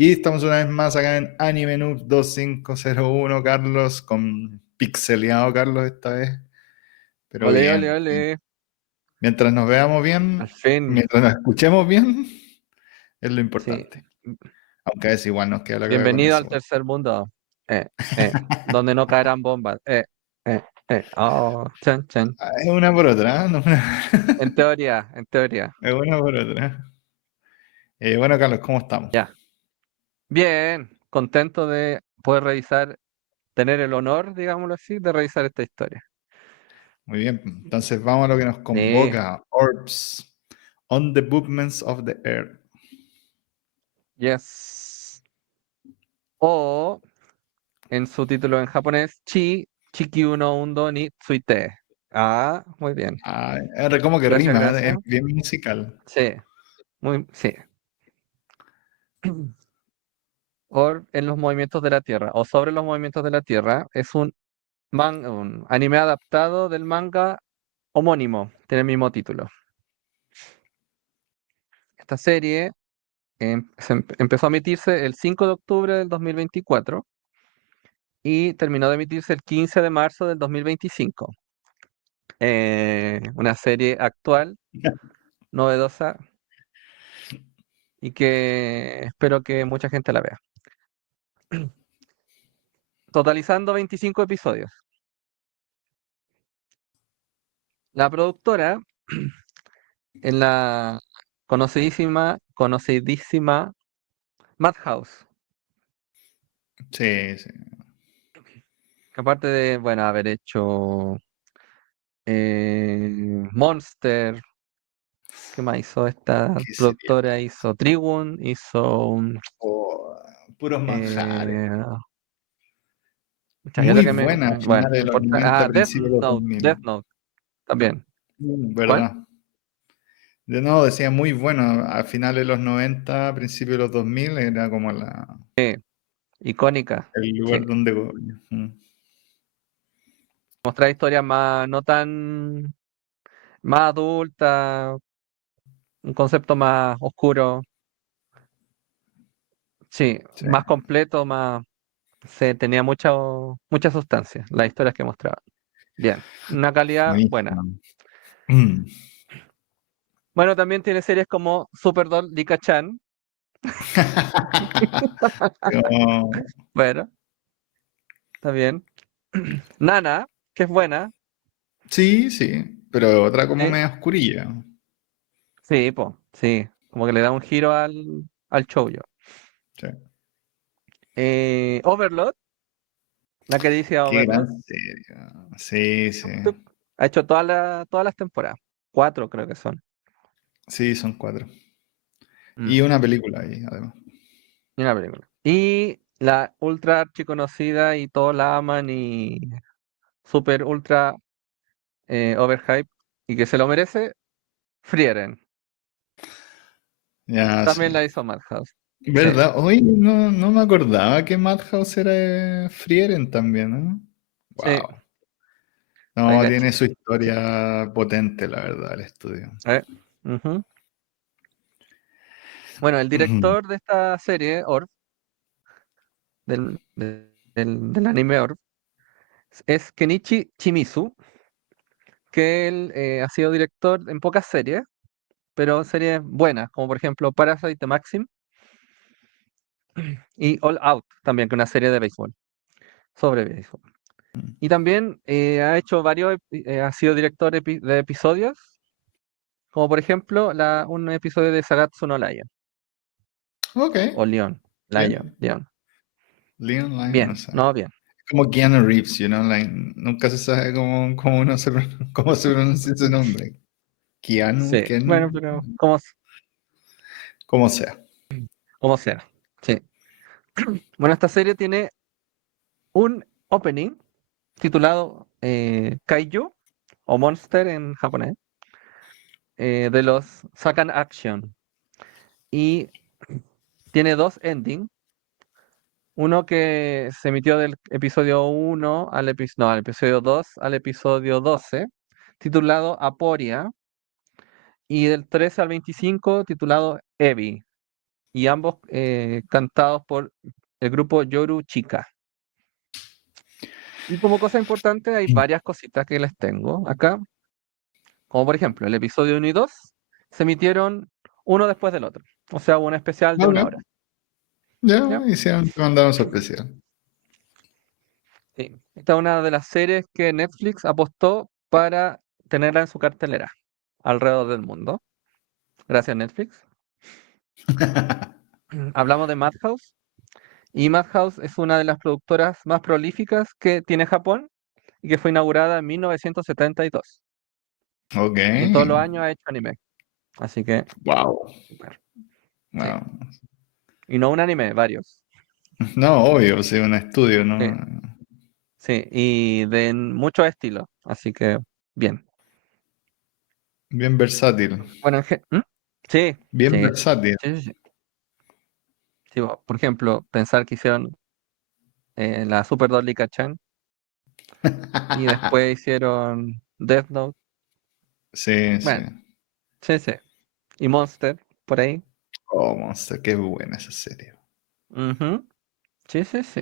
Y estamos una vez más acá en Anime Noob 2501, Carlos, con pixeleado Carlos esta vez, pero Ole, ole, bien. ole. Mientras nos veamos Al bien, fin. mientras nos escuchemos bien, es lo Sí. importante. Aunque a veces igual nos queda la caga con Bienvenido al eso. tercer mundo. Eh, donde no caerán bombas. Oh, chan, chan. Es una por otra, ¿eh? En teoría, en teoría. Es una por otra. Bueno, Carlos, ¿cómo estamos? Ya. Bien. Contento de poder revisar, tener el honor, digámoslo así, de revisar esta historia. Muy bien, entonces vamos a lo que nos Sí. convoca. Orbs, on the movements of the earth. Yes. O, en su título en japonés, Chiki uno Undo ni Tsuite. Ah, muy bien. Ah, como que Gracias, rima, es gracias. bien musical. Sí, sí. O en los movimientos de la Tierra, o sobre los movimientos de la Tierra, es un anime adaptado del manga homónimo, tiene el mismo título. Esta serie empezó a emitirse el 5 de octubre del 2024 y terminó de emitirse el 15 de marzo del 2025. Una serie actual, novedosa y que espero que mucha gente la vea. Totalizando 25 episodios. La productora en la conocidísima Madhouse, Sí, sí. que aparte de, bueno, haber hecho Monster, ¿qué más hizo esta ¿Qué sería? productora? Hizo Trigun, hizo Oh, puros manjares. eh, hay otra Muy que buena, a bueno, finales no de los importa. 90, Death principios de los Note, Death 2000. Note también. ¿Cuál? ¿Verdad? De nuevo, decía muy bueno, a finales de los 90, principios de los 2000, era como Icónica, el sí. lugar donde... Mostrar historias más, no tan, más adultas, un concepto más oscuro. Sí, Sí, más completo, más tenía mucha sustancia, las historias que mostraba. Bien, una calidad buena. buenísimo. Bueno, también tiene series como Superdoll Chan. Como- Bueno, está bien. Nana, que es buena. Sí, sí, pero otra como Sí, media oscurilla. sí, sí, como que le da un giro al shoujo. Sí. Overlord, la que dice Qué Overlord, gran serie. Sí, sí. tuc, ha hecho todas las temporadas. 4 creo que son. Sí, son 4. Mm, Y una película ahí, además. y una película. Y la ultra archiconocida y todos la aman y super ultra overhype y que se lo merece, Frieren. Ya, También sí. la hizo Madhouse. Sí, ¿Verdad? Hoy no me acordaba que Madhouse era de Frieren también, ¿no? sí, Wow. ahí No, la tiene su chica. historia potente, la verdad, el estudio. Ujú. Bueno, el director de esta serie, Orb, del anime Orb, es Kenichi Shimizu, que él ha sido director en pocas series, pero series buenas, como por ejemplo Parasite the Maxim y All Out, también, que es una serie de béisbol, sobre béisbol. Y también ha hecho ha sido director de episodios, como por ejemplo un episodio de Sagatsu no Lion, Ok, o Leon, bien. Leon. Leon Lion, o Bien, sea, no, bien. como Keanu Reeves, like, nunca se sabe cómo se pronuncia su nombre. Keanu, Sí, bueno, Ken, pero como sea. como sea. Sí. Bueno, esta serie tiene un opening titulado Kaiju o Monster en japonés, de los Sakan Action. Y tiene dos endings. Uno que se emitió del episodio 1 al episodio 2 al episodio 12, titulado Aporia. Y del 13 al 25, titulado Evi. y ambos cantados por el grupo Yoru Chica. Y como cosa importante, hay varias cositas que les tengo acá, como por ejemplo, el episodio 1 y 2 se emitieron uno después del otro, o sea, un especial de una Ok, hora. ya ¿Ya? hicieron, mandaron su especial. Sí. Esta es una de las series que Netflix apostó para tenerla en su cartelera alrededor del mundo. Gracias, Netflix. Hablamos de Madhouse, y Madhouse es una de las productoras más prolíficas que tiene Japón y que fue inaugurada en 1972. Ok, Y todos los años ha hecho anime. Así que, wow. super. Sí. Wow. Y no un anime, varios. No, obvio, sí, un estudio, Sí, ¿no? sí. Y de muchos estilos. Así que, bien. Bien versátil. Bueno, sí, Bien sí. versátil. Sí, sí, sí. Sí, por ejemplo, pensar que hicieron la Super Dolly Chan y después hicieron Death Note. Sí, sí. Bueno, sí, sí. Y Monster, por ahí. Oh, Monster, qué buena esa serie. Ujú. Sí, sí, sí.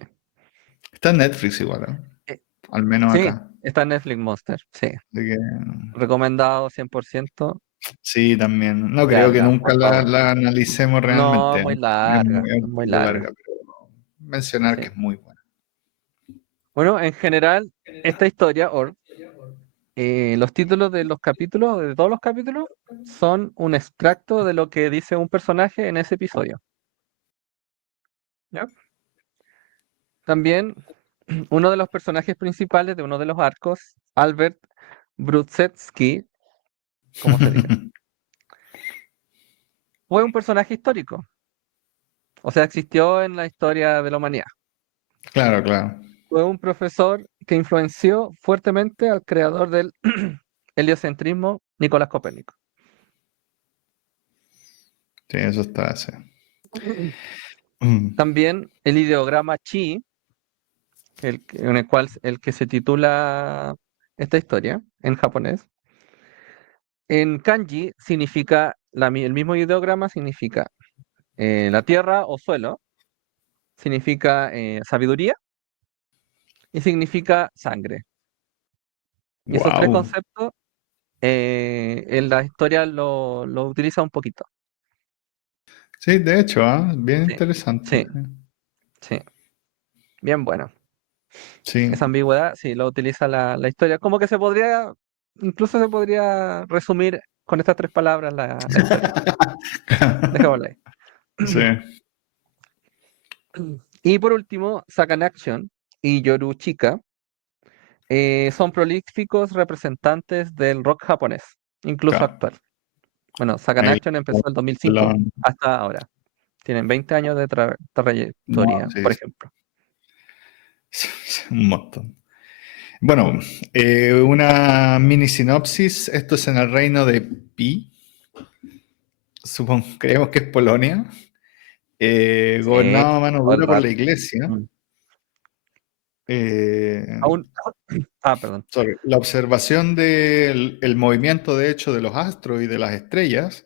Está en Netflix igual, ¿eh? Eh, Al menos sí, acá. está en Netflix Monster, sí. Así que, Recomendado 100%. sí, también. No creo que Veanla, nunca por la, favor. la analicemos No, es realmente, ¿eh? muy larga, Es es un muy poco larga. larga, pero mencionar que Sí. es muy buena. Bueno, en general, esta historia, o los títulos de los capítulos, de todos los capítulos, son un extracto de lo que dice un personaje en ese episodio. ¿Ya? También, uno de los personajes principales de uno de los arcos, Albert Brudzewski, como se diga, fue un personaje histórico. O sea, existió en la historia de la humanidad. Claro, claro. Fue un profesor que influenció fuertemente al creador del heliocentrismo, Nicolás Copérnico. Sí, eso está así. Mm. También el ideograma chi, en el cual el que se titula esta historia en japonés, en kanji significa, el mismo ideograma significa la tierra o suelo, significa sabiduría y significa sangre. Y esos tres Wow. conceptos en la historia lo utiliza un poquito. Sí, de hecho, ¿ah? Bien Sí, interesante. sí, sí. Bien bueno. Sí. Esa ambigüedad, sí, lo utiliza la historia. Como que incluso se podría resumir con estas tres palabras la historia. Dejémosla ahí. Sí. Y por último, Sakan Action y Yoru Chika son prolíficos representantes del rock japonés, incluso Claro. actual. Bueno, Sakan Ahí, Action empezó en el 2005 lo- hasta ahora. Tienen 20 años de no, trayectoria, sí, por sí, ejemplo. un montón. Bueno, una mini sinopsis. Esto es en el reino de Pi. Supongo, creemos que es Polonia. Sí, Gobernado a mano todo el dura por la rato. iglesia. Mm. Eh, Aún, perdón. la observación del el movimiento, de hecho, de los astros y de las estrellas,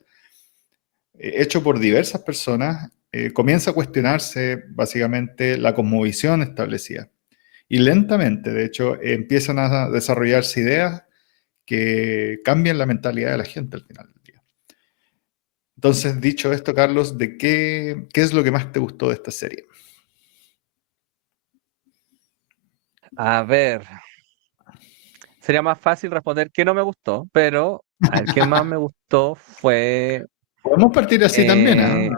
hecho por diversas personas, comienza a cuestionarse básicamente la cosmovisión establecida. Y lentamente, de hecho, empiezan a desarrollarse ideas que cambian la mentalidad de la gente al final del día. Entonces, dicho esto, Carlos, ¿de qué es lo que más te gustó de esta serie? A ver, sería más fácil responder que no me gustó, pero a ver, ¿qué más me gustó? Fue, Podemos partir así también, ¿ah? eh,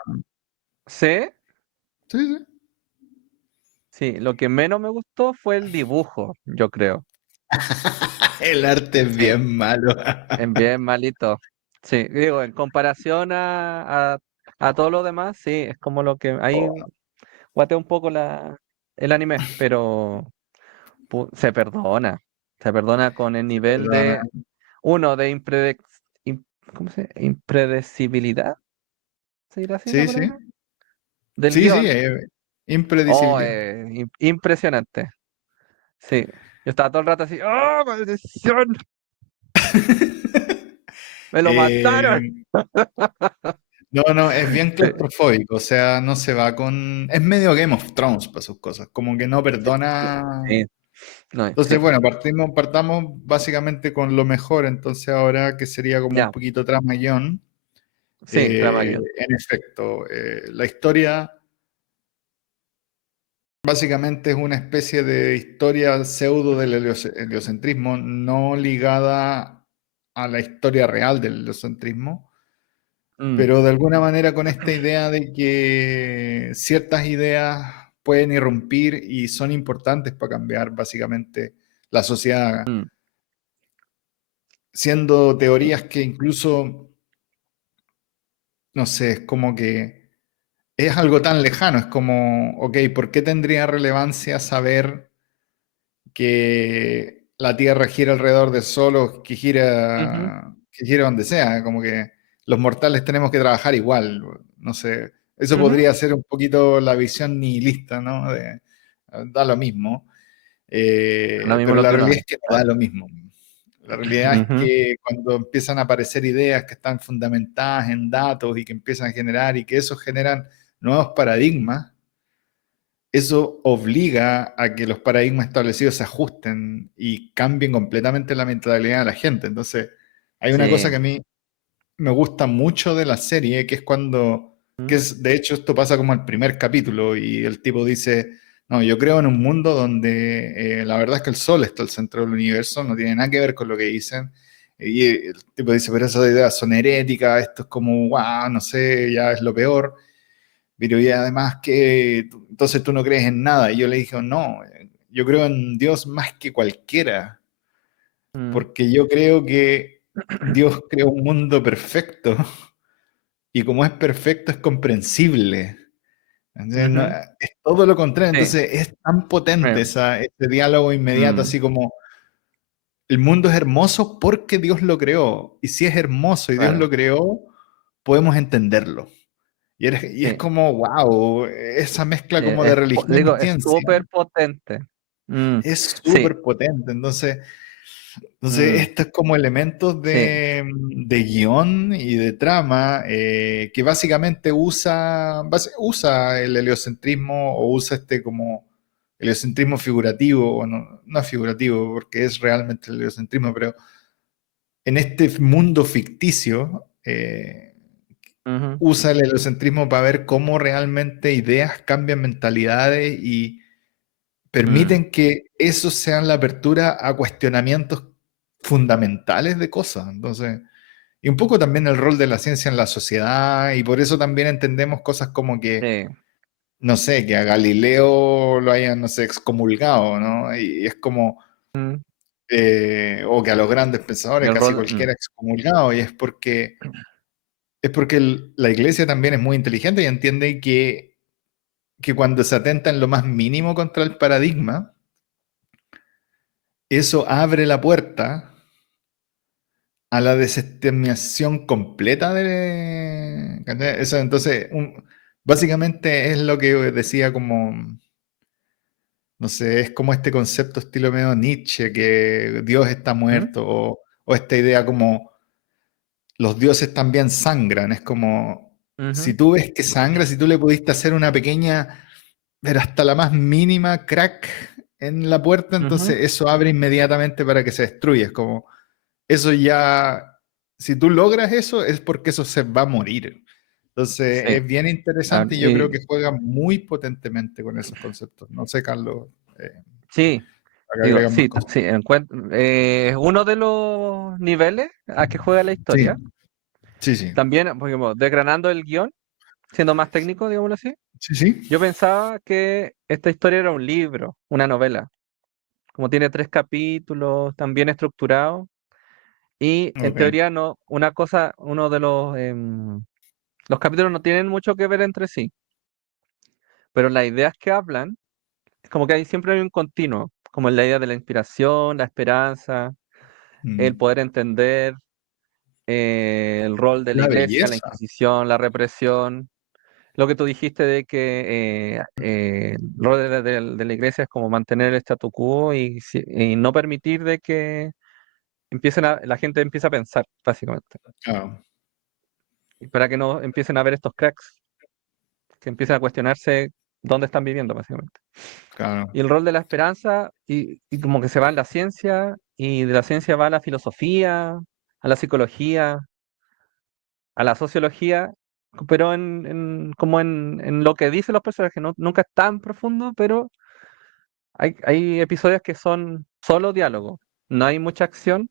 sí, Sí, sí. sí, lo que menos me gustó fue el dibujo, yo creo. El arte es Sí, bien malo. en bien malito. Sí, digo, en comparación a todo lo demás, sí, es como lo que ahí guatea un poco el anime, pero se perdona con el nivel Perdona. de, uno, de ¿cómo se dice? Impredecibilidad, ¿se dirá así la Sí, sí. palabra? Del Sí, sí, guión. Oh, impredecibilidad. impresionante. Sí, yo estaba todo el rato así, ¡oh, maldición! ¡Me lo Eh, mataron! No, no, es bien Sí, claustrofóbico, o sea, no se va con... Es medio Game of Thrones para sus cosas, como que no perdona... sí, no, Entonces, sí, bueno, partamos básicamente con lo mejor, entonces ahora que sería como un ya, poquito trama guión. sí, trama guión. En efecto, la historia básicamente es una especie de historia pseudo del heliocentrismo, no ligada a la historia real del heliocentrismo, Mm, pero de alguna manera con esta idea de que ciertas ideas pueden irrumpir y son importantes para cambiar básicamente la sociedad, mm, siendo teorías que incluso, no sé, es como que es algo tan lejano, es como, ok, ¿por qué tendría relevancia saber que la Tierra gira alrededor del Sol o ujú, que gira donde sea? Como que los mortales tenemos que trabajar igual, no sé, eso ujú, podría ser un poquito la visión nihilista, ¿no? De, da lo mismo. lo mismo Pero lo la que uno realidad hace. es que no da lo mismo. La realidad es Ujú, que cuando empiezan a aparecer ideas que están fundamentadas en datos y que empiezan a generar y que eso generan nuevos paradigmas, eso obliga a que los paradigmas establecidos se ajusten y cambien completamente la mentalidad de la gente. Entonces, hay una cosa sí, que a mí me gusta mucho de la serie, que es cuando, que mm, es, de hecho, esto pasa como el primer capítulo y el tipo dice, no, yo creo en un mundo donde la verdad es que el sol está al centro del universo, no tiene nada que ver con lo que dicen. Y el tipo dice, pero esas ideas son heréticas, esto es como, wow, no sé, ya es lo peor. Pero y además que, entonces tú no crees en nada. Y yo le dije, no, yo creo en Dios más que cualquiera, mm, porque yo creo que Dios creó un mundo perfecto y como es perfecto es comprensible. Entonces, ujú, es todo lo contrario. sí, Entonces es tan potente eh, ese diálogo inmediato, mm, así como el mundo es hermoso porque Dios lo creó. Y si es hermoso y Dios claro, lo creó, podemos entenderlo. Y es sí, como, wow, esa mezcla como de religión y digo, es ciencia súper potente. Mm, es sí, súper potente. Entonces, mm, estos como elementos sí, de guión y de trama que básicamente usa el heliocentrismo o usa este como heliocentrismo figurativo, o no, no es figurativo porque es realmente el heliocentrismo, pero en este mundo ficticio ujú, usa el heliocentrismo para ver cómo realmente ideas cambian mentalidades y mm, permiten que eso sea la apertura a cuestionamientos fundamentales de cosas. Entonces, y un poco también el rol de la ciencia en la sociedad, y por eso también entendemos cosas como que, sí, no sé, que a Galileo lo hayan, no sé, excomulgado, ¿no? Y es como, mm, o que a los grandes y pensadores, el casi rol, cualquiera excomulgado, y es porque la iglesia también es muy inteligente y entiende que cuando se atenta en lo más mínimo contra el paradigma, eso abre la puerta a la desestimación completa de... ¿cachai? Eso, entonces, básicamente es lo que decía como, no sé, es como este concepto estilo medio Nietzsche, que Dios está mm, muerto, o esta idea como los dioses también sangran, es como, si ujú, tú ves que sangra, si tú le pudiste hacer una pequeña, pero hasta la más mínima crack en la puerta, ujú, entonces eso abre inmediatamente para que se destruya, es como eso ya, si tú logras eso, es porque eso se va a morir. Entonces, sí, es bien ah, interesante y yo creo que juega muy potentemente con esos conceptos. No sé, Carlos, sí, acá digo, agregan más sí, cosas. sí, uno de los niveles a que juega la Sí, historia, sí, sí, también, por ejemplo, desgranando el guión, siendo más técnico, digámoslo así, sí, sí, yo pensaba que esta historia era un libro, una novela, como tiene 3 capítulos, tan bien estructurado, y en ok. teoría no, una cosa, uno de los capítulos no tienen mucho que ver entre sí, pero las ideas que hablan, es como que hay siempre hay un continuo, como la idea de la inspiración, la esperanza, el Mm. poder entender el rol de la La iglesia, la belleza. Inquisición, la represión. Lo que tú dijiste de que el rol de la iglesia es como mantener el statu quo y no permitir de que la gente empiece a pensar, básicamente. Claro. y para que no empiecen a ver estos cracks, que empiecen a cuestionarse dónde están viviendo, básicamente. claro. Y el rol de la esperanza, y como que se va en la ciencia, y de la ciencia va a la filosofía, a la psicología, a la sociología, pero como en lo que dicen los personajes, nunca es tan profundo, pero hay episodios que son solo diálogo, no hay mucha acción,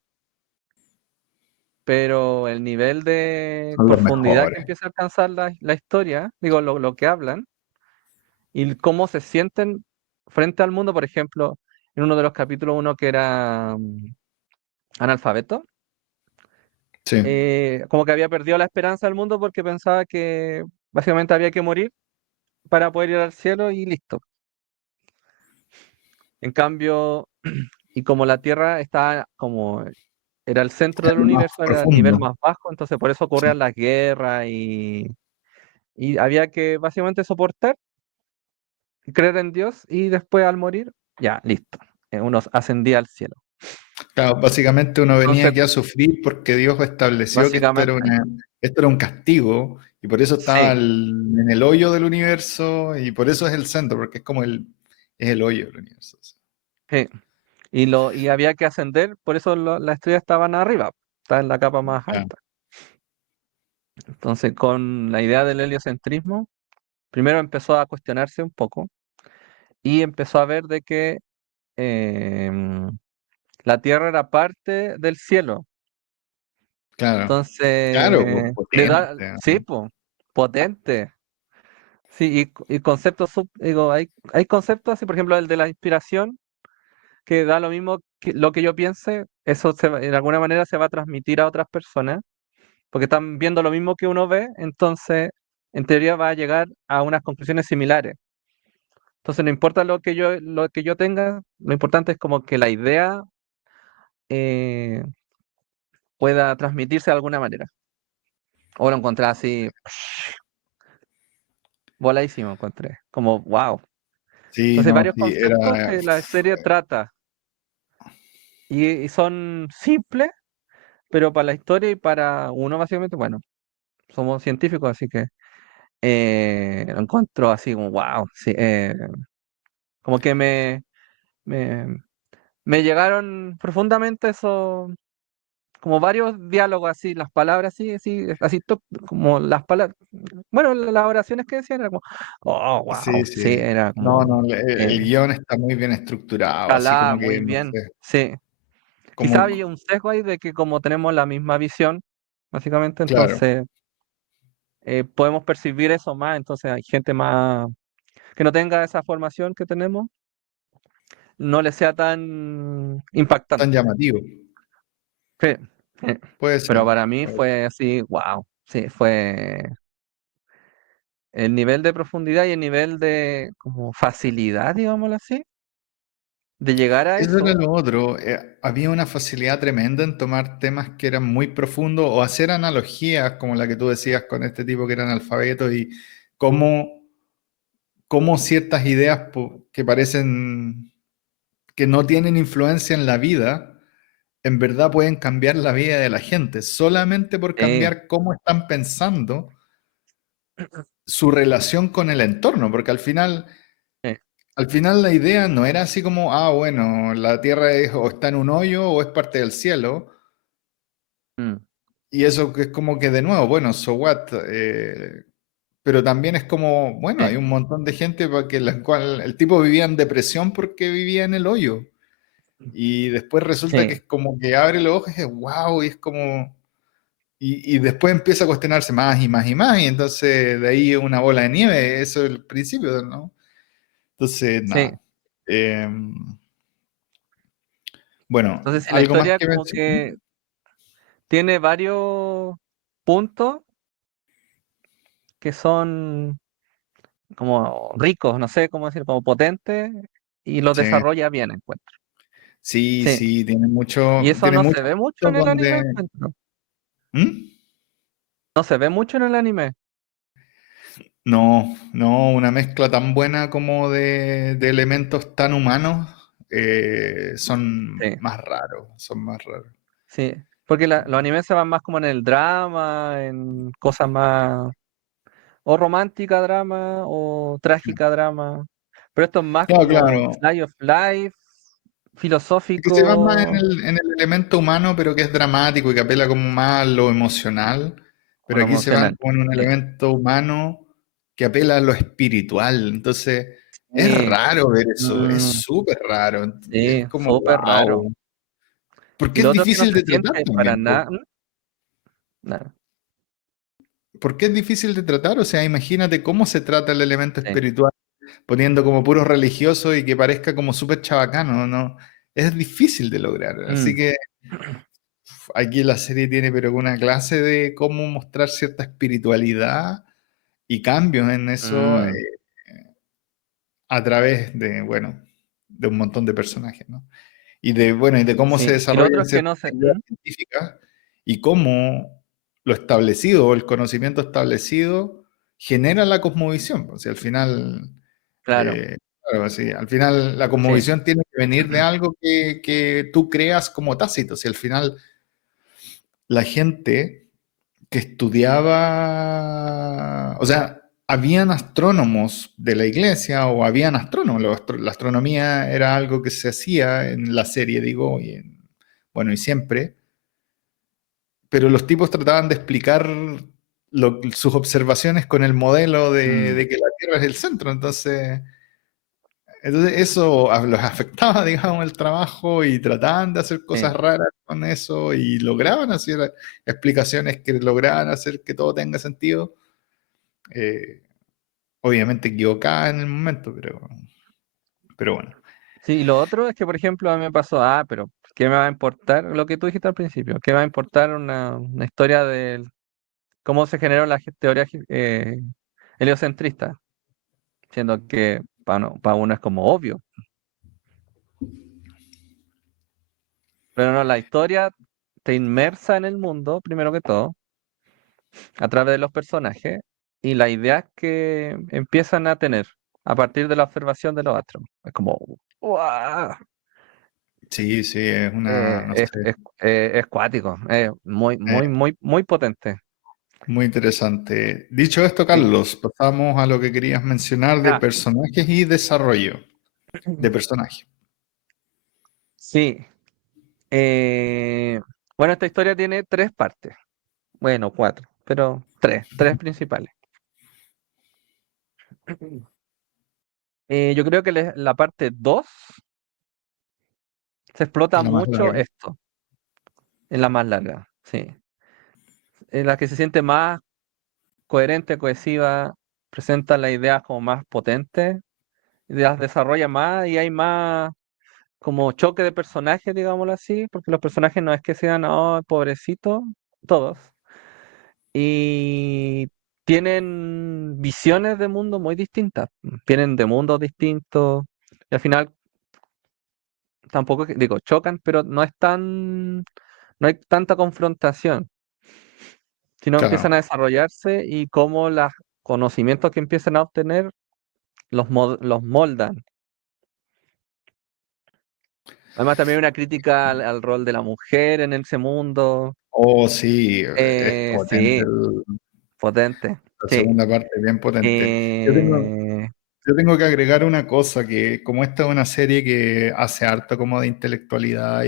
pero el nivel de Son los profundidad que mejores. empieza a alcanzar la historia, digo, lo que hablan, y cómo se sienten frente al mundo, por ejemplo, en uno de los capítulos, uno que era analfabeto, Sí, como que había perdido la esperanza del mundo porque pensaba que básicamente había que morir para poder ir al cielo y listo. En cambio, y como la Tierra está como era el centro es del lo más universo, era el nivel profundo. más bajo, entonces por eso Sí. ocurrían las guerras y había que básicamente soportar y creer en Dios y después al morir, ya, listo. Uno ascendía al cielo. Claro, básicamente uno venía Entonces, aquí a sufrir porque Dios estableció que básicamente, esto era un castigo y por eso estaba sí. en el hoyo del universo y por eso es el centro, porque es como es el hoyo del universo. Sí. Y había que ascender, por eso las estrellas estaban arriba, está en la capa más Ya, alta. Entonces, con la idea del heliocentrismo, primero empezó a cuestionarse un poco y empezó a ver de que em, la Tierra era parte del cielo. claro, claro, pues, Entonces, le da, potente. sí, po, potente. Sí, y conceptos, digo, hay conceptos así, por ejemplo, el de la inspiración, que da lo mismo que lo que yo piense, eso de alguna manera se va a transmitir a otras personas, porque están viendo lo mismo que uno ve, entonces, en teoría va a llegar a unas conclusiones similares. Entonces, no importa lo que yo tenga, lo importante es como que la idea eh, pueda transmitirse de alguna manera. O lo encontré así, voladísimo, encontré, como wow. Sí, Entonces, hay no, varios sí, conceptos que la serie trata y son simples, pero para la historia y para uno, básicamente, bueno, somos científicos, así que lo encuentro así como wow, sí, como que me, me llegaron profundamente eso, como varios diálogos así, las palabras así, así, así, como las palabras, bueno, las oraciones que decían era como, oh, sí, wow, sí. sí, era No, como no, el eh, guión está muy bien estructurado, así calada como que, muy no bien, sé, sí. Quizá como, había un sesgo ahí de que como tenemos la misma visión, básicamente, claro, entonces podemos percibir eso más, entonces hay gente más que no tenga esa formación que tenemos, no le sea tan tan impactante. llamativo. Sí, sí. Puede Pero ser. para mí fue así, wow, sí, fue el nivel de profundidad y el nivel de como facilidad, digámoslo así, de llegar a Eso era eso. lo otro. Había una facilidad tremenda en tomar temas que eran muy profundos o hacer analogías como la que tú decías con este tipo que era analfabeto y cómo, cómo ciertas ideas que parecen que no tienen influencia en la vida, en verdad pueden cambiar la vida de la gente solamente por Sí, cambiar cómo están pensando su relación con el entorno, porque sí, al final la idea no era así como, ah, bueno, la Tierra o está en un hoyo o es parte del cielo. mm, Y eso que es como que de nuevo, bueno, so what, pero también es como, bueno, hay sí, un montón de gente para que la cual el tipo vivía en depresión porque vivía en el hoyo. Y después resulta que sí, es como que abre los ojos y es wow, y es como, y después empieza a cuestionarse más y más y más, y entonces de ahí una bola de nieve, eso es el principio, ¿no? Entonces, sí. nada. Eh, bueno, Entonces, si la algo más historia que como mencionar. que tiene varios puntos que son como ricos, no sé cómo decir, como potentes, y los Sí, desarrolla bien, encuentro. sí, Sí, sí, y eso tiene no se muchos ve mucho puntos en el anime, donde... encuentro. ¿Mm? No se ve mucho en el anime. No, no, una mezcla tan buena como de elementos tan humanos son Sí, más raros, son más raros. sí. Porque los animes se van más como en el drama, en cosas más o romántica drama o trágica drama. Pero esto es más Claro, como claro. slice of life, Es que se va más filosófico en el elemento humano, pero que es dramático y que apela como más a lo emocional. o Pero lo aquí se van emocional. con un Sí, elemento humano que apela a lo espiritual. Entonces, es sí, raro ver eso, es mm, súper raro. Es sí, como, súper raro. wow. Y Porque lo es otro es que no difícil se de tratar siente para también. nada. Nada. ¿Por qué es difícil de tratar? O sea, imagínate cómo se trata el elemento Sí. espiritual poniendo como puros religiosos y que parezca como súper chabacano, ¿no? Es difícil de lograr. Así Mm, que aquí la serie tiene pero una clase de cómo mostrar cierta espiritualidad y cambios en eso mm, a través de, bueno, de un montón de personajes, ¿no? Y de, bueno, y de cómo se sí. Y lo otro desarrollan es que ciertas no se. ideas científicas y cómo lo establecido, el conocimiento establecido, genera la cosmovisión. O sea, al final, Claro, claro, sí, al final la sí, cosmovisión tiene que venir de algo que tú creas como tácito. Si al final la gente que estudiaba, o sea, habían astrónomos de la iglesia o habían astrónomos, la astronomía era algo que se hacía en la serie, digo, bueno, y siempre, pero los tipos trataban de explicar sus observaciones con el modelo mm, de que la Tierra es el centro, entonces eso los afectaba, digamos, el trabajo y trataban de hacer cosas sí. raras con eso y lograban hacer explicaciones que lograban hacer que todo tenga sentido. eh, Obviamente equivocada en el momento, pero bueno. Sí, y lo otro es que, por ejemplo, a mí me pasó, pero ¿qué me va a importar? Lo que tú dijiste al principio, ¿qué me va a importar una historia de cómo se generaron las teorías heliocentristas? Siendo que para uno es como obvio. Pero no, la historia te inmersa en el mundo, primero que todo, a través de los personajes y las ideas que empiezan a tener a partir de la observación de los astros. Es como, ¡guau! Sí, sí, es una, no sé, Es cuático, es muy, muy, eh, muy, muy potente. muy interesante. Dicho esto, Sí. Carlos, pasamos a lo que querías mencionar de Ya. personajes y desarrollo de personajes. Sí. eh, bueno, esta historia tiene tres partes. Bueno, cuatro, pero tres principales. Yo creo que la parte 2 se explota La más mucho larga. esto, en la más larga, sí. En la que se siente más coherente, cohesiva, presenta las ideas como más potentes, y las desarrolla más y hay más como choque de personajes, digámoslo así, porque los personajes no es que sean, oh, pobrecitos, todos, y tienen visiones de mundo muy distintas, vienen de mundos distintos, y al final tampoco, digo, chocan, pero no hay tanta confrontación, sino empiezan Claro. a desarrollarse y cómo los conocimientos que empiezan a obtener los moldan. Además, también hay una crítica al rol de la mujer en ese mundo. Oh, sí, es potente Sí, potente. la Sí. segunda parte, bien potente. Yo tengo, Eh, yo tengo que agregar una cosa, que como esta es una serie que hace harto como de intelectualidad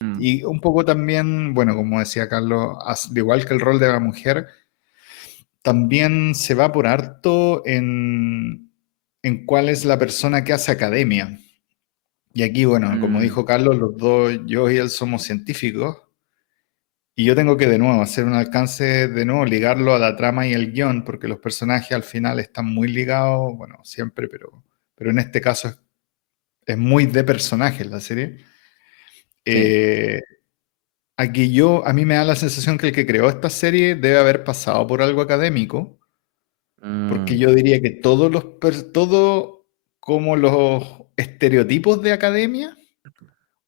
mm, y un poco también, bueno, como decía Carlos, de igual que el rol de la mujer, también se va por harto en cuál es la persona que hace academia. Y aquí, bueno, como mm, dijo Carlos, los dos, yo y él somos científicos, y yo tengo que de nuevo hacer un alcance, de nuevo ligarlo a la trama y el guión, porque los personajes al final están muy ligados, bueno, siempre, pero en este caso es muy de personajes la serie. sí. Eh, Aquí a mí me da la sensación que el que creó esta serie debe haber pasado por algo académico, porque Mm, yo diría que todo como los estereotipos de academia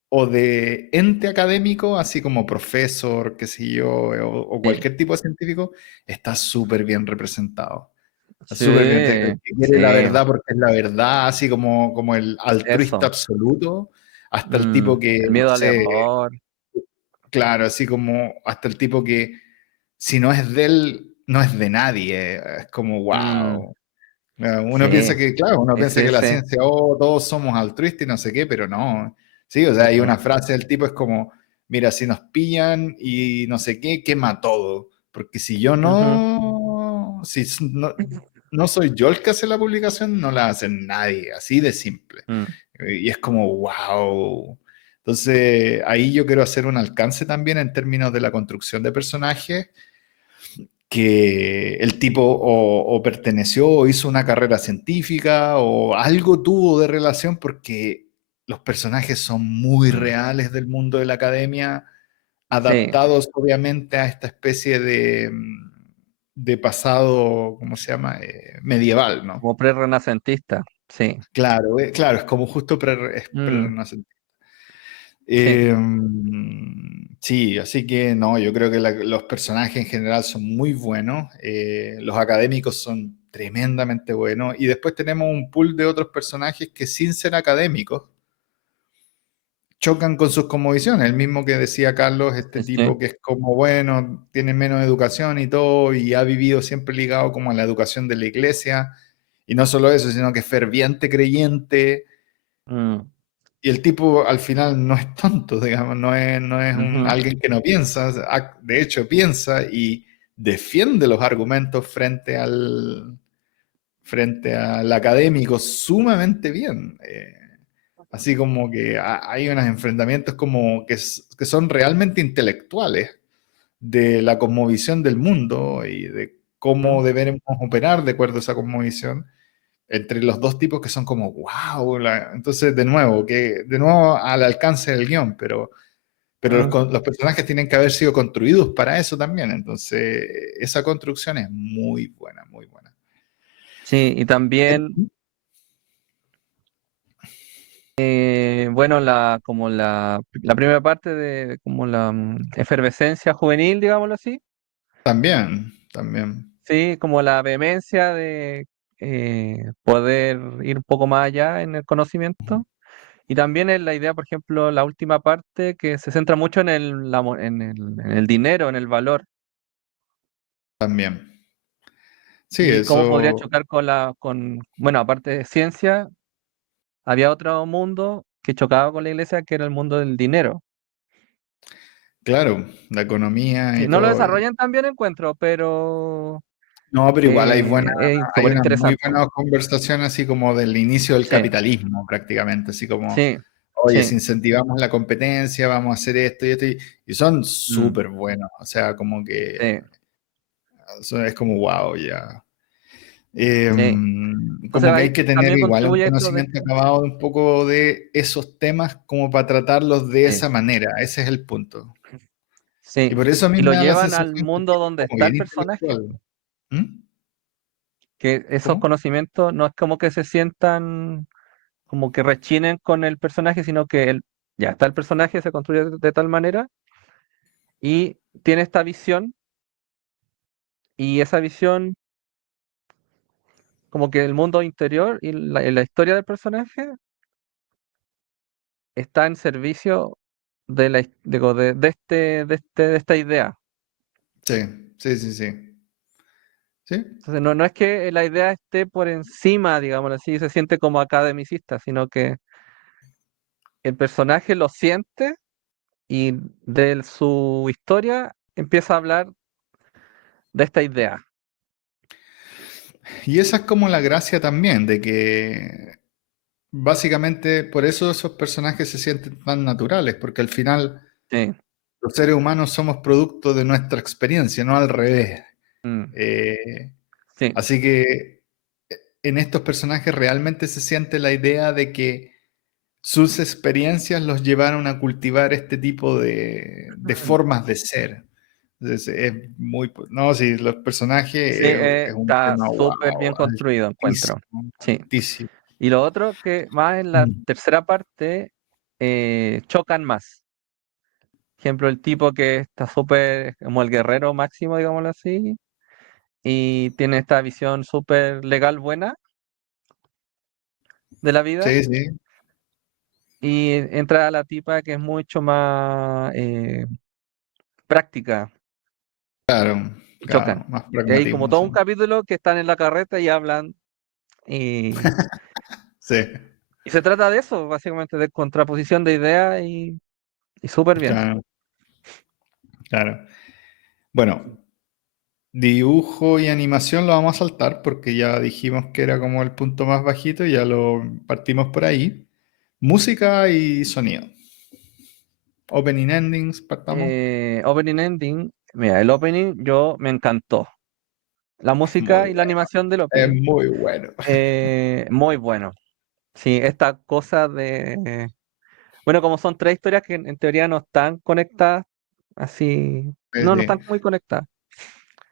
o de ente académico, así como profesor, qué sé yo, o sí. cualquier tipo de científico, está súper bien representado. Está súper bien. Desde Sí. el que quiere la Sí. verdad porque es la verdad, así como el altruista Eso. absoluto, hasta el tipo que, El no miedo al sé, error. claro, así como hasta el tipo que si no es de él, no es de nadie. Es como, Mm, wow. Uno piensa sí, que, claro, uno piensa ese, que la ese, ciencia, oh, todos somos altruistas y no sé qué, pero no. Sí, o sea, hay mm, una frase del tipo, es como, mira, si nos pillan y no sé qué, quema todo. Porque si yo ujú, no, si no, no soy yo el que hace la publicación, no la hace nadie, así de simple. mm, Y es como, wow. Entonces, ahí yo quiero hacer un alcance también en términos de la construcción de personajes que el tipo o perteneció o hizo una carrera científica o algo tuvo de relación porque los personajes son muy mm. reales del mundo de la academia, Sí, adaptados obviamente a esta especie de pasado, ¿cómo se llama? Medieval, ¿no? como pre-renacentista, sí, Claro, claro, es como justo es mm, pre-renacentista. sí, Sí, así que no, yo creo que los personajes en general son muy buenos, los académicos son tremendamente buenos y después tenemos un pool de otros personajes que sin ser académicos chocan con sus cosmovisiones, el mismo que decía Carlos, este sí, sí, tipo que es como bueno, tiene menos educación y todo y ha vivido siempre ligado como a la educación de la iglesia y no solo eso, sino que es ferviente creyente. mm, Y el tipo al final no es tonto, digamos, no es ujú, alguien que no piensa, de hecho piensa y defiende los argumentos frente al académico sumamente bien. Así como que hay unos enfrentamientos como que son realmente intelectuales de la cosmovisión del mundo y de cómo ujú, debemos operar de acuerdo a esa cosmovisión entre los dos tipos que son como, wow, entonces de nuevo al alcance del guión, pero los, mm. con- los personajes tienen que haber sido construidos para eso también, entonces esa construcción es muy buena, muy buena. Sí, y también, bueno, como la primera parte de como la efervescencia juvenil, digámoslo así, También, también, sí, como la vehemencia de poder ir un poco más allá en el conocimiento. Y también en la idea, por ejemplo, la última parte que se centra mucho en el dinero, en el valor, también. Sí, y cómo podría eso, chocar bueno, aparte de ciencia, había otro mundo que chocaba con la iglesia, que era el mundo del dinero. claro, la economía Sí, y no lo todo. desarrollan tan bien, encuentro, pero No, pero igual es hay súper una muy interesante. buena conversación así como del inicio del Sí, capitalismo prácticamente, así como, sí, oye, si sí, incentivamos la competencia, vamos a hacer esto y esto, y son mm, súper buenos, o sea, como que sí, es como wow, ya. sí. Entonces Como que ahí hay que tener también igual un contribuye esto de, conocimiento acabado de un poco de esos temas como para tratarlos de sí, esa manera, ese es el punto. Y sí. por eso a mí Y me lo da la llevan al sensación que el mundo tipo es donde como está el bien personaje, intelectual. ¿Mm? que esos ¿Cómo? conocimientos no es como que se sientan, como que rechinen con el personaje, sino que ya está el personaje, se construye de tal manera y tiene esta visión, y esa visión, como que el mundo interior y la historia del personaje está en servicio de esta idea. Sí, sí, sí, sí. Sí, Entonces, no es que la idea esté por encima, digamos así, se siente como academicista, sino que el personaje lo siente y de su historia empieza a hablar de esta idea. y esa es como la gracia también, de que básicamente por eso esos personajes se sienten tan naturales, porque al final Sí, los seres humanos somos producto de nuestra experiencia, no al revés. mm, Eh, sí, Así que en estos personajes realmente se siente la idea de que sus experiencias los llevaron a cultivar este tipo de formas de ser. Entonces, es muy. No, sí, los personajes sí, es un está tema, súper wow, bien construido, encuentro. altísimo, Sí. altísimo. Y lo otro que más en la Mm. tercera parte chocan más. Ejemplo, el tipo que está súper como el guerrero máximo, digámoslo así, y tiene esta visión súper legal buena de la vida, Sí, sí, y entra la tipa que es mucho más práctica Claro, y claro, chocan. más Y hay como pragmatismo, todo sí. un capítulo que están en la carreta y hablan y, Sí, y se trata de eso, básicamente, de contraposición de ideas y súper bien. claro, claro. Bueno, dibujo y animación lo vamos a saltar porque ya dijimos que era como el punto más bajito, ya lo partimos por ahí. Música y sonido. Opening endings, partamos. Opening ending, mira, el opening yo me encantó. La Muy música y la bueno. animación del Es opening, muy bueno. muy bueno. Sí, esta cosa de... Bueno, como son tres historias que en teoría no están conectadas, así... Sí, No, no sí. están muy conectadas.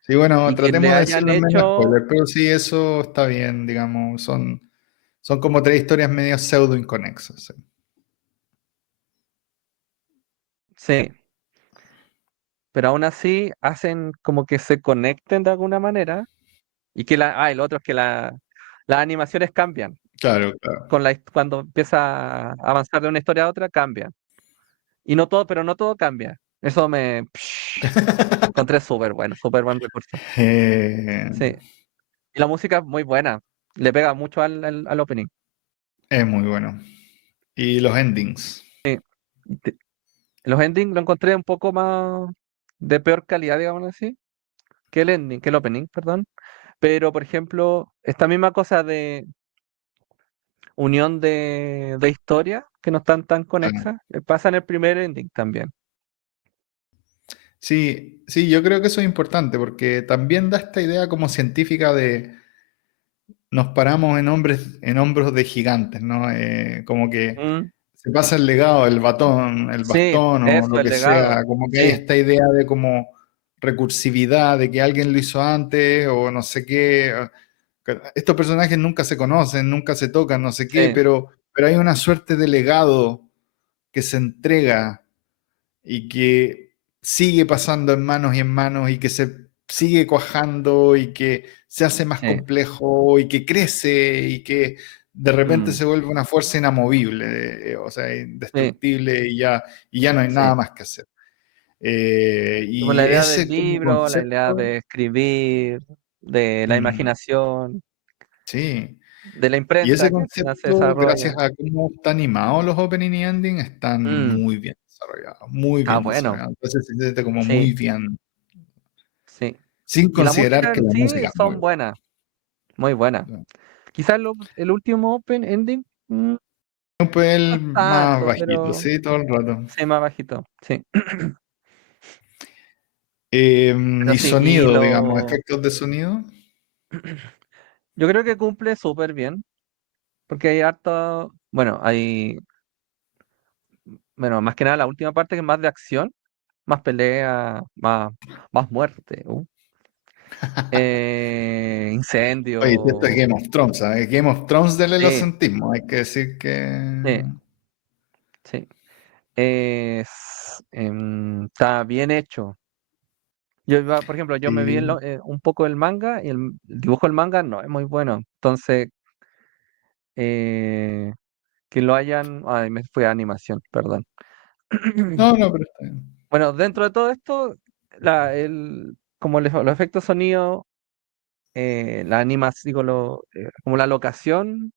Sí, bueno, Y que le tratemos de decir hayan los menos hecho... spoilers, pero sí, eso está bien, digamos. Son como tres historias medio pseudo inconexas. Sí. Sí, pero aún así hacen como que se conecten de alguna manera y que el otro es que las animaciones cambian. Claro, claro. Cuando empieza a avanzar de una historia a otra, cambian. Y no todo, pero no todo cambia. Eso lo encontré súper buen recurso. Eh, Sí. Y la música es muy buena. Le pega mucho al opening. es muy bueno. Y los endings. Sí. Y los endings lo encontré un poco más de peor calidad, digamos así, que el opening, perdón. Pero, por ejemplo, esta misma cosa de unión de historias que no están tan Claro. conexas, pasa en el primer ending también. Sí, sí, yo creo que eso es importante porque también da esta idea como científica de nos paramos en hombros de gigantes, ¿no? Como que Mm, se pasa el legado, el sí, bastón o eso, lo el que legado. sea, como que hay Sí, esta idea de como recursividad, de que alguien lo hizo antes o no sé qué. Estos personajes nunca se conocen, nunca se tocan, no sé qué, sí, pero hay una suerte de legado que se entrega y que sigue pasando en manos y en manos y que se sigue cuajando y que se hace más sí. complejo y que crece y que de repente Mm, se vuelve una fuerza inamovible, o sea, sí, indestructible y ya no hay nada sí. más que hacer. Como Y la idea del ese como libro, la idea concepto, de escribir, de la mm, imaginación, sí, de la y ese imprenta que al final se concepto, gracias desarrolla. a cómo están animados los opening y ending, están Mm, muy bien desarrollados, muy bien bueno, desarrollados. Entonces se siente como sí, muy bien, sí. sin Y la considerar música que en la sí música es muy son buenas, muy buenas. buena. Quizás el último open ending, Un no papel es más tanto, bajito, pero sí, todo el rato. sí, más bajito, sí. Pero Y sí, y sonido, digamos, efectos de sonido. yo creo que cumple súper bien, porque hay harto, bueno, más que nada la última parte que es más de acción, más pelea, más muerte, Oye, esto es incendio, Game of Thrones, ¿sabes? Game of Thrones dele lo sí, sentimos, hay que decir sí, que... sí. Está bien hecho. Por ejemplo, yo me vi Sí. un poco el manga y el dibujo del manga no es muy bueno. Entonces, eh, que lo hayan. Ay, me fui a animación, perdón. No, no, pero está bien. Bueno, dentro de todo esto, como los efectos sonido, la animación, digo, como la locación,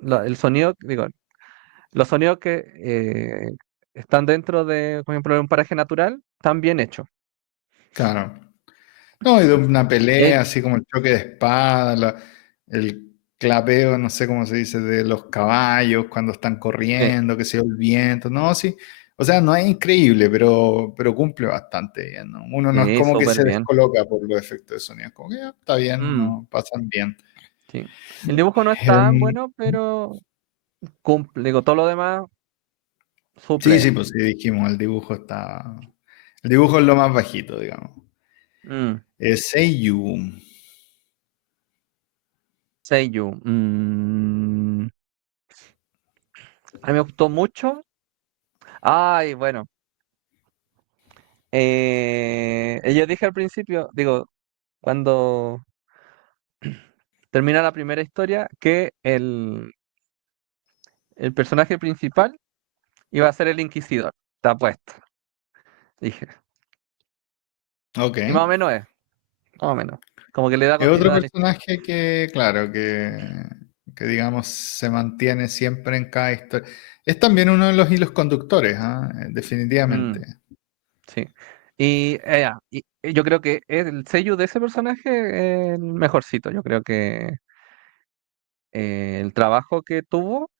el sonido, digo, los sonidos que están dentro de, por ejemplo, de un paraje natural, están bien hechos. Claro. No, y de una Y pelea, así como el choque de espada, el clapeo, no sé cómo se dice, de los caballos cuando están sí, corriendo, que se el viento, no, sí. O sea, no es increíble, pero cumple bastante bien, ¿no? Uno no es sí, como que súper se bien. descoloca por los efectos de sonido, es como que está bien, Mm, no, pasan bien. sí. El dibujo no es tan Em, bueno, pero cumple, digo, todo lo demás sí, suple. sí, pues sí, dijimos, el dibujo está... El dibujo es lo más bajito, digamos. Mm, Seiyu. Seiyu. A mí me gustó mucho. Ay, bueno. Yo dije al principio, digo, cuando termina la primera historia, que el personaje principal iba a ser el Inquisidor. Está puesto, dije. Ok. Y más o menos es, más o menos. Como que le da Es otro continuidad a la historia. personaje que, claro, que digamos se mantiene siempre en cada historia. Es también uno de los hilos conductores, ¿ah? Mm, Definitivamente. sí. Y yo creo que el sello de ese personaje es el mejorcito. Yo creo que el trabajo que tuvo,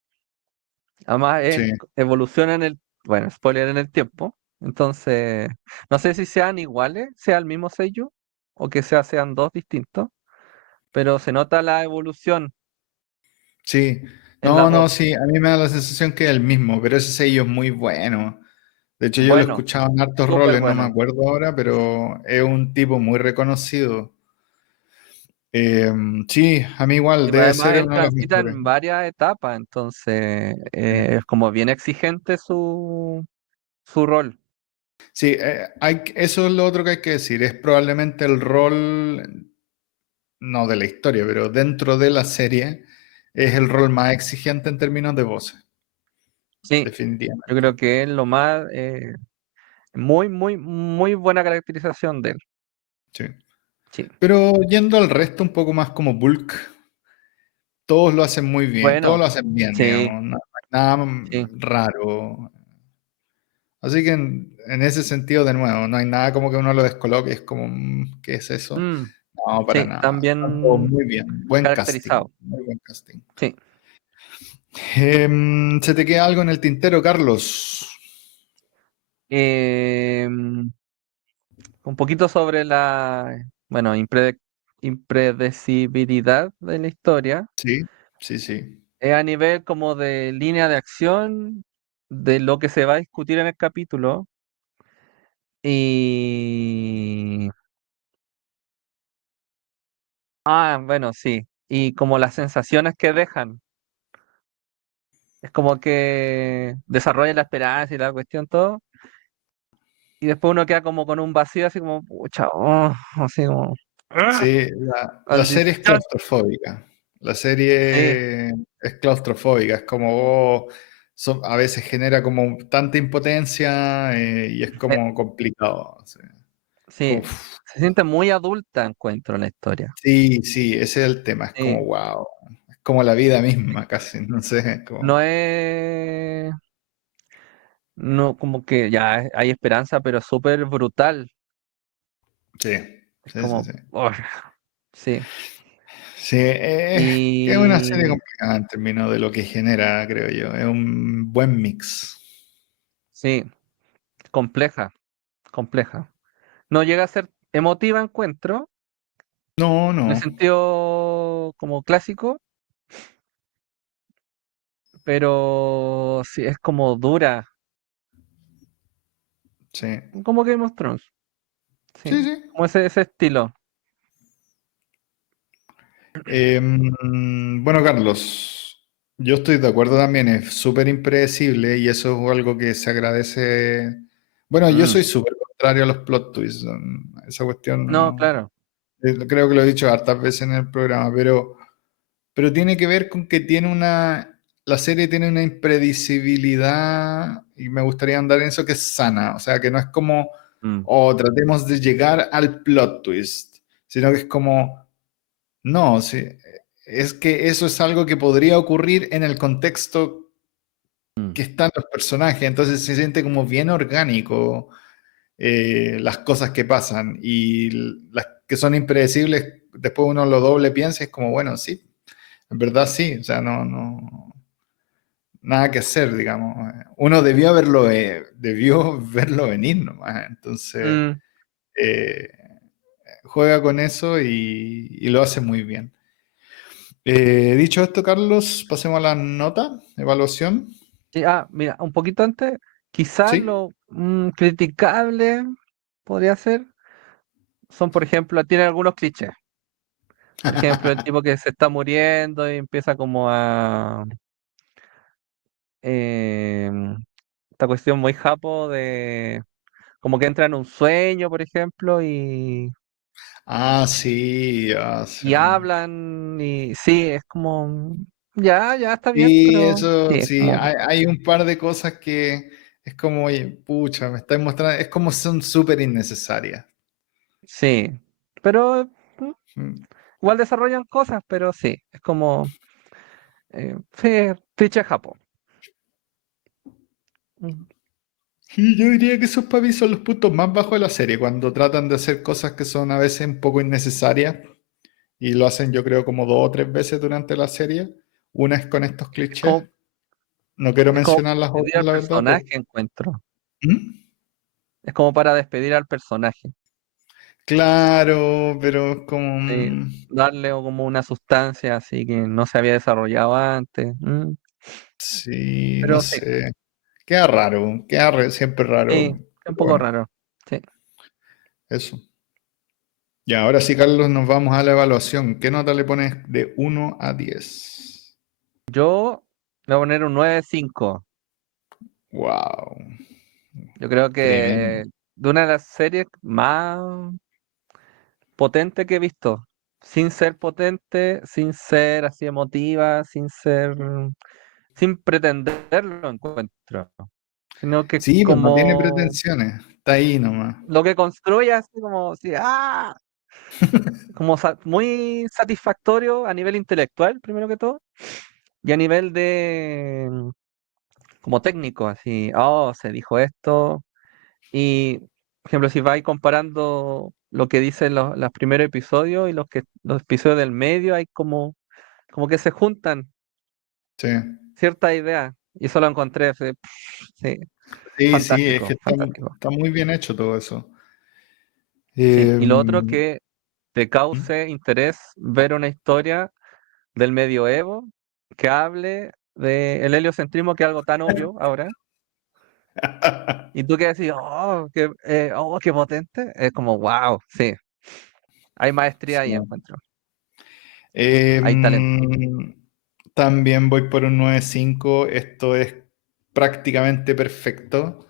además Sí, él evoluciona bueno, spoiler en el tiempo. Entonces, no sé si sean iguales, sea el mismo sello, o que sean dos distintos, pero se nota la evolución sí. en la No, no, voz. sí, a mí me da la sensación que es el mismo, pero ese sello es muy bueno. De hecho, yo lo he Bueno, escuchado en hartos súper roles, no me bueno. acuerdo ahora, pero es un tipo muy reconocido. Eh, sí, a mí igual, Y pues debe además ser él uno de los transita mejores. en varias etapas, entonces Sí. es como bien exigente su rol. Sí, eso es lo otro que hay que decir. Es probablemente el rol, no de la historia, pero dentro de la serie, es el rol más exigente en términos de voces, Sí, yo definitivamente. creo que es lo más, muy, muy, muy buena caracterización de él. Sí. Sí. Pero yendo al resto, un poco más como Bulk, todos lo hacen muy bien, todos Bueno, lo hacen bien, sí, digamos, no hay nada sí, raro. Así que en ese sentido, de nuevo, no hay nada como que uno lo descoloque, es como, ¿qué es eso? mm, No, para sí, nada. Están todos también muy bien. Buen casting, caracterizado. muy buen casting. Sí. ¿Se te queda algo en el tintero, Carlos? Em, un poquito sobre bueno, impredecibilidad de la historia. Sí, sí, sí. A nivel como de línea de acción, de lo que se va a discutir en el capítulo. Y... bueno, sí. Y como las sensaciones que dejan. Es como que desarrolla la esperanza y la cuestión todo. Y después uno queda como con un vacío así como, pucha, así como... ¡ah! Sí, la serie es Maldición. claustrofóbica. La Sí, serie es claustrofóbica. Es como, a veces genera como tanta impotencia y es eh, como complicado. Sí. sí. Uf. Se siente muy adulta, encuentro, la historia. Sí, sí, ese es el tema. Es como, Sí. wow. Es como la vida misma, casi. No sé, es No como, es... No, como que ya hay esperanza, pero es súper brutal. sí, Es sí, sí, como... sí. sí. Sí, es una serie Y... complicada en términos de lo que genera, creo yo. Es un buen mix. Sí, compleja, compleja. No llega a ser emotiva, encuentro, No, en el no. sentido como clásico, pero sí es como dura, Sí, como Game of Thrones, sí, sí, sí. como ese estilo. Bueno, Carlos, yo estoy de acuerdo también. Es súper impredecible y eso es algo que se agradece. Bueno, yo Mm, soy súper contrario a los plot twists. Esa cuestión no, no. claro. Creo que lo he dicho hartas veces en el programa, pero tiene que ver con que la serie tiene una impredecibilidad y me gustaría andar en eso que es sana, o sea, que no es como, Mm, tratemos de llegar al plot twist, sino que es como, no, sí, es que eso es algo que podría ocurrir en el contexto mm, que están los personajes, entonces se siente como bien orgánico las cosas que pasan y las que son impredecibles, después uno lo doble piensa y es como, bueno, sí, en verdad sí, o sea, nada que hacer, digamos. Uno debió verlo venir nomás, entonces mm. eh, juega con eso y lo hace muy bien. Dicho esto, Carlos, pasemos a la nota, evaluación. Sí, mira, un poquito antes, quizás ¿Sí? lo criticable podría ser, son, por ejemplo, tiene algunos clichés. Por ejemplo, el tipo que se está muriendo y empieza como em, esta cuestión muy japo de como que entra en un sueño, por ejemplo, Ah, sí, ah, sí. y hablan y sí, es como, ya está bien, Sí, pero sí, eso, es sí, como, hay un par de cosas que es como, oye, pucha, me estáis mostrando, es como son súper innecesarias. Sí, pero Mm. igual desarrollan cosas, pero sí, es como, sí, cliché Japón. Mm. Y yo diría que esos papis son los puntos más bajos de la serie, cuando tratan de hacer cosas que son a veces un poco innecesarias y lo hacen yo creo como 2 o 3 veces durante la serie. Una es con estos Es clichés. como, No quiero es como mencionar las despedir otras, al la verdad, personaje, pero... encuentro. ¿Mm? Es como para despedir al personaje. Claro, pero es como... Darle como una sustancia así que no se había desarrollado antes. Sí, no Pero sí, sé. Queda siempre sí, raro. es un Pero poco bueno, raro. Sí. eso. Y ahora sí, Carlos, nos vamos a la evaluación. ¿Qué nota le pones de 1 a 10? Yo le voy a poner un 9,5. Wow, Yo creo que tremendo. de una de las series más potentes que he visto. Sin ser potente, sin ser así emotiva, sin pretenderlo encuentro. Sino que Sí, pues no tiene como pretensiones. Está ahí nomás. lo que construye así como, sí, como muy satisfactorio a nivel intelectual, primero que todo, y a nivel de como técnico, así, se dijo esto, y por ejemplo, si vais comparando lo que dicen los primeros episodios y los episodios del medio, hay como que se juntan Sí. ciertas ideas, y eso lo encontré, sí, Sí, sí, es que fantástico, está, fantástico. está muy bien hecho todo eso. Sí, Eh, y lo otro que te cause interés ver una historia del medioevo que hable del heliocentrismo, que es algo tan obvio ahora, y tú que decís, qué potente, es como, wow, sí, hay maestría ahí, sí. encuentro, hay talento. Em, También voy por un 9,5. Esto es prácticamente perfecto.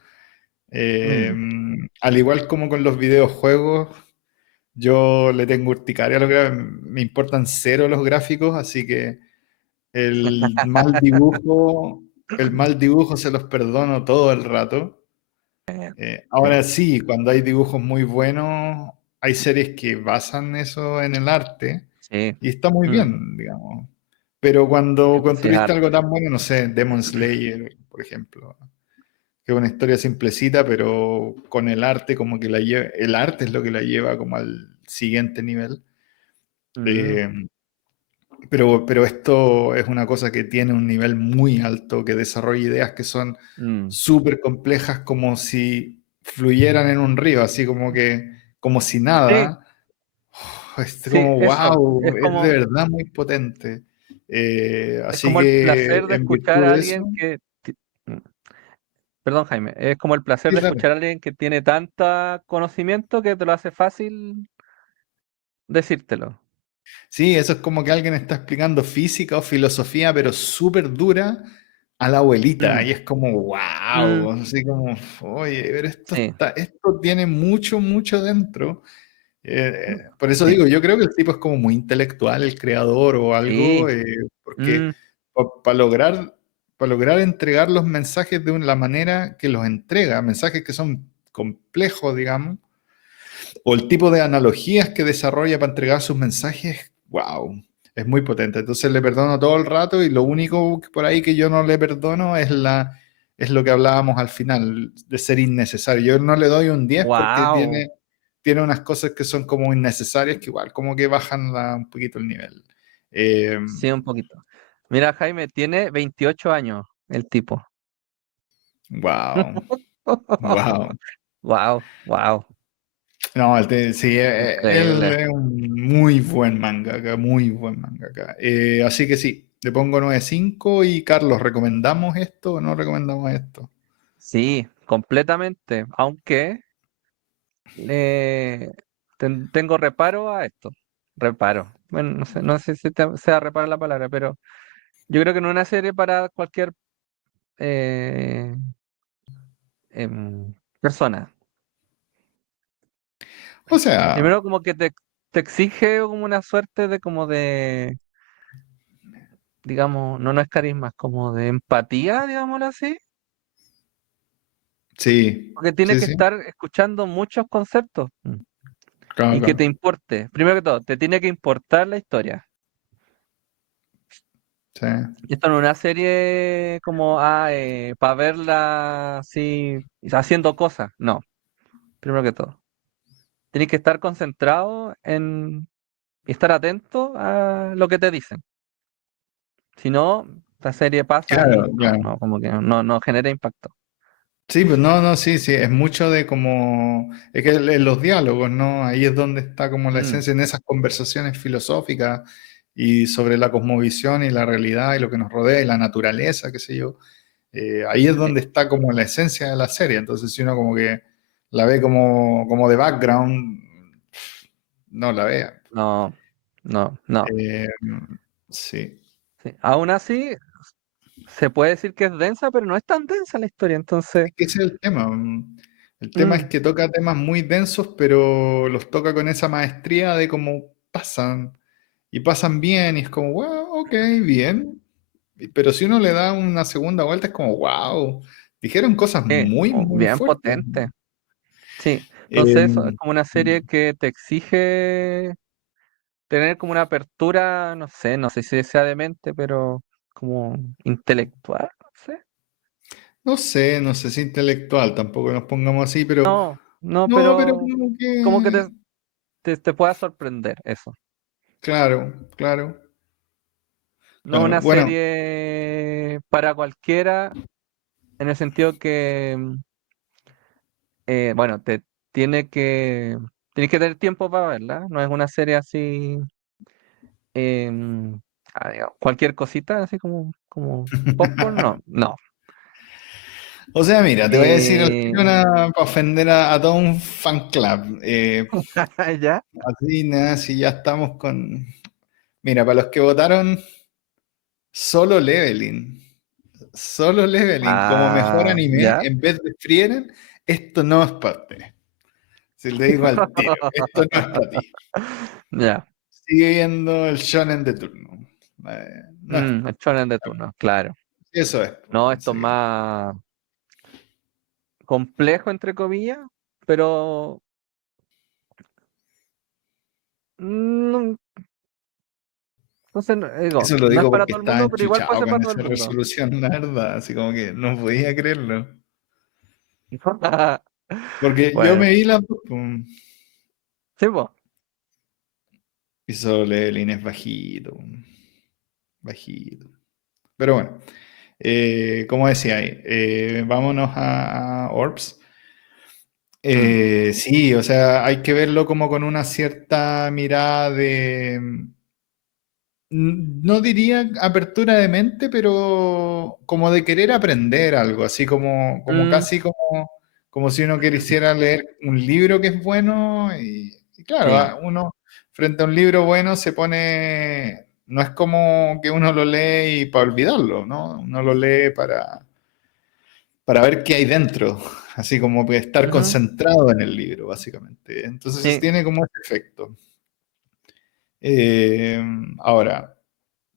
Mm. Al igual como con los videojuegos, yo le tengo urticaria a los gráficos. Me importan cero los gráficos, así que el mal dibujo, el mal dibujo se los perdono todo el rato. Sí, Ahora sí, cuando hay dibujos muy buenos, hay series que basan eso en el arte sí, y está muy mm, bien, digamos. Pero cuando sí, pues sí, construiste algo arte. tan bueno, no sé, Demon Slayer, por ejemplo, que es una historia simplecita, pero con el arte como que el arte es lo que la lleva como al siguiente nivel. Mm, Eh, pero esto es una cosa que tiene un nivel muy alto, que desarrolla ideas que son mm. súper complejas, como si fluyeran en un río, así como que, como si Sí, nada. Es sí, como, eso, wow, es de verdad muy potente. es Así como el que placer de en escuchar virtud a de eso, alguien mm, perdón, Jaime, es como el placer sí, de dale. escuchar a alguien que tiene tanta conocimiento que te lo hace fácil decírtelo. Sí, eso es como que alguien está explicando física o filosofía, pero súper dura a la abuelita. Mm, Y es como, mm, wow, así como, oye, pero sí, esto tiene mucho, mucho dentro. Por eso sí, digo, yo creo que el tipo es como muy intelectual, el creador o algo, sí, porque mm, para lograr entregar los mensajes de la manera que los entrega, mensajes que son complejos, digamos, o el tipo de analogías que desarrolla para entregar sus mensajes, wow, es muy potente. Entonces le perdono todo el rato y lo único por ahí que yo no le perdono es lo que hablábamos al final, de ser innecesario. Yo no le doy un 10 porque wow, tiene unas cosas que son como innecesarias que igual como que bajan un poquito el nivel. Eh, sí, un poquito. Mira, Jaime, tiene 28 años el tipo. wow, wow. Wow, wow, No, sí, él increíble. es un muy buen mangaka, muy buen mangaka. Así que sí, le pongo 9,5 y Carlos, ¿recomendamos esto o no recomendamos esto? Sí, completamente, aunque tengo reparo a esto. Reparo. Bueno, no sé si sea reparo la palabra, pero yo creo que no es una serie para cualquier eh, persona. O sea, Primero como que te exige como una suerte de como de, digamos, no es carisma, es como de empatía, digámoslo así, sí, porque tiene sí, que sí. estar escuchando muchos conceptos. Claro, y que te claro. importe. Primero que todo, te tiene que importar la historia. Sí. Y esto no es una serie como, para verla así, haciendo cosas. No, primero que todo. Tienes que estar concentrado en y estar atento a lo que te dicen. Si no, la serie pasa Claro, y no, claro. no, como que no genera impacto. Sí, pues no, no, sí, sí, es mucho de como, es que en los diálogos, ¿no? Ahí es donde está como la Mm, esencia, en esas conversaciones filosóficas y sobre la cosmovisión y la realidad y lo que nos rodea y la naturaleza, qué sé yo. Ahí es sí, donde está como la esencia de la serie. Entonces, si uno como que la ve como de background, no la vea. no, no. Eh, sí. Sí. Aún así, se puede decir que es densa, pero no es tan densa la historia. Entonces, Es que ese es el tema. El tema es mm, que toca temas muy densos, pero los toca con esa maestría de cómo pasan. Y pasan bien, y es como, wow, ok, bien. Pero si uno le da una segunda vuelta, es como, wow, dijeron cosas muy, muy bien fuertes. potente. Sí, entonces eso es Eh, como una serie que te exige tener como una apertura, no sé si sea de mente, pero como intelectual, no sé. no sé, no sé si intelectual, tampoco nos pongamos así, pero No, no, pero pero como como que que, te pueda sorprender eso. claro, claro, No claro. una Bueno, serie para cualquiera, en el sentido que, bueno, tienes que tener tiempo para verla. No es una serie así, em, digamos, cualquier cosita, así como popcorn, no. o sea, mira, te voy a decir al tiro Eh, para ofender a todo un fan club. ¿Ya? Así, nada, si ya estamos con. Mira, para los que votaron Solo Leveling, Solo Leveling como mejor anime ¿Ya? en vez de Frieren, esto no es parte. Si le digo al tiro, esto no es para ti. Ya. Sigue viendo el shonen de turno. No es, El shonen de turno, claro. eso es. No, esto es Sí. más complejo, entre comillas, pero no, entonces, digo, Eso lo no es digo para porque todo el estaba mundo, pero igual puede enchuchado ser con para todo el esa mundo. resolución, la verdad. Así como que no podía creerlo. Porque yo Bueno, me vi las dos, pum, sí, po. y Solo Leveling es bajito, bajito. Pero bueno, como decía ahí, vámonos a Orbs. Mm, Sí, o sea, hay que verlo como con una cierta mirada de, no diría apertura de mente, pero como de querer aprender algo, así como mm, casi como si uno quisiera leer un libro que es bueno y claro, sí. uno frente a un libro bueno se pone, no es como que uno lo lee y para olvidarlo, ¿no? Uno lo lee para ver qué hay dentro, así como que estar Ujú, concentrado en el libro, básicamente. Entonces sí. tiene como ese efecto. Eh, Ahora,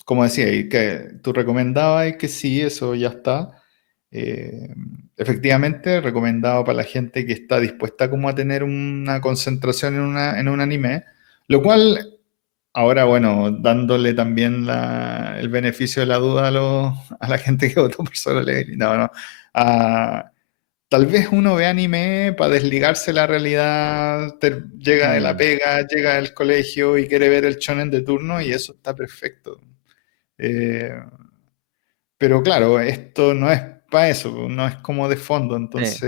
como decía, y que tú recomendabas y que sí, eso ya está. Eh, Efectivamente, recomendado para la gente que está dispuesta como a tener una concentración en un anime, lo cual, ahora, bueno, dándole también el beneficio de la duda a la gente que votó por Solo Leveling, no, no, a- tal vez uno ve anime para desligarse de la realidad, llega de la Mm, pega, llega del colegio y quiere ver el shonen de turno y eso está perfecto. Eh, pero claro, esto no es para eso, no es como de fondo, sí.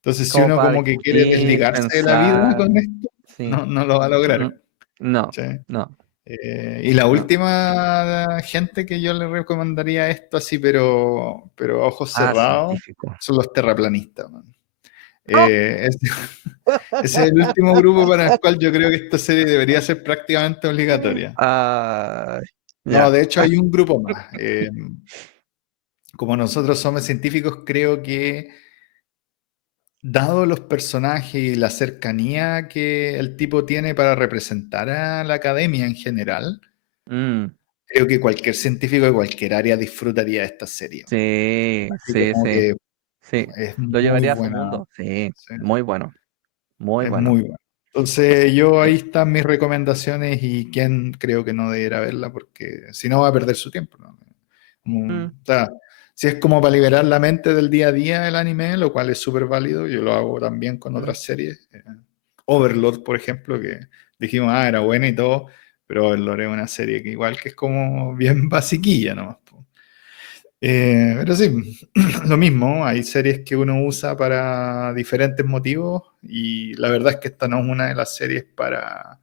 entonces si Como uno para como que quiere discutir, desligarse de la vida pensar, con esto, sí. no lo va a Mm, lograr. no, ¿Sí? no, Y la no. última gente que yo le recomendaría esto así, pero a ojos cerrados, Científico. son los terraplanistas, man. Ese ese es el último grupo para el cual yo creo que esta serie debería ser prácticamente obligatoria. Ah, No, ya. de hecho hay un grupo más. Como nosotros somos científicos, creo que dado los personajes y la cercanía que el tipo tiene para representar a la academia en general, Mm, creo que cualquier científico de cualquier área disfrutaría de esta serie. sí, Así sí, como sí, que sí. es Lo muy llevaría a su buena, mundo. Sí, sí, muy bueno, muy es bueno. muy buena. Entonces yo ahí están mis recomendaciones y quién creo que no deberá verla porque si no va a perder su tiempo, ¿no? Mm, O sea, si es como para liberar la mente del día a día el anime, lo cual es súper válido, yo lo hago también con mm, otras series. Overlord, por ejemplo, que dijimos, era buena y todo, pero Overlord es una serie que igual que es como bien basiquilla nomás, po. Pero sí, lo mismo, hay series que uno usa para diferentes motivos y la verdad es que esta no es una de las series para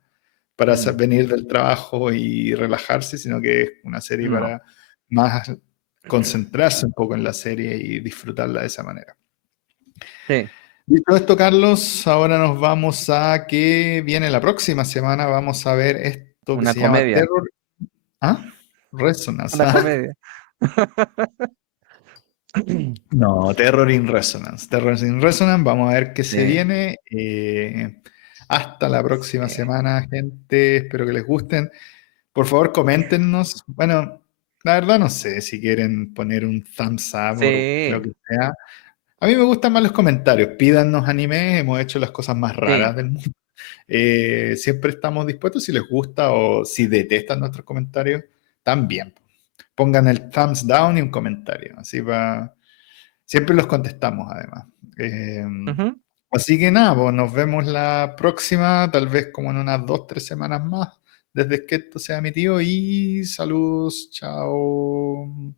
mm, venir del trabajo y relajarse, sino que es una serie no. para más concentrarse un poco en la serie y disfrutarla de esa manera. Sí, Dicho esto, Carlos, ahora nos vamos a que viene la próxima semana. Vamos a ver esto que una se llama comedia, Terror. ¿Ah? Resonance. una comedia. No, Terror in Resonance. Terror in Resonance, vamos a ver qué se Sí, viene. Hasta la próxima sí, semana, gente. Espero que les gusten. Por favor, coméntenos. Bueno, la verdad no sé si quieren poner un thumbs up o lo sí, que sea. A mí me gustan más los comentarios. Pídanos anime, hemos hecho las cosas más sí. raras del mundo. Siempre estamos dispuestos si les gusta o si detestan nuestros comentarios, también. Pongan el thumbs down y un comentario. Así va. Siempre los contestamos, además. Eh, Ujú. Así que nada, pues nos vemos la próxima, tal vez como en unas 2, 3 semanas más, desde que esto sea emitido. Y saludos, chao.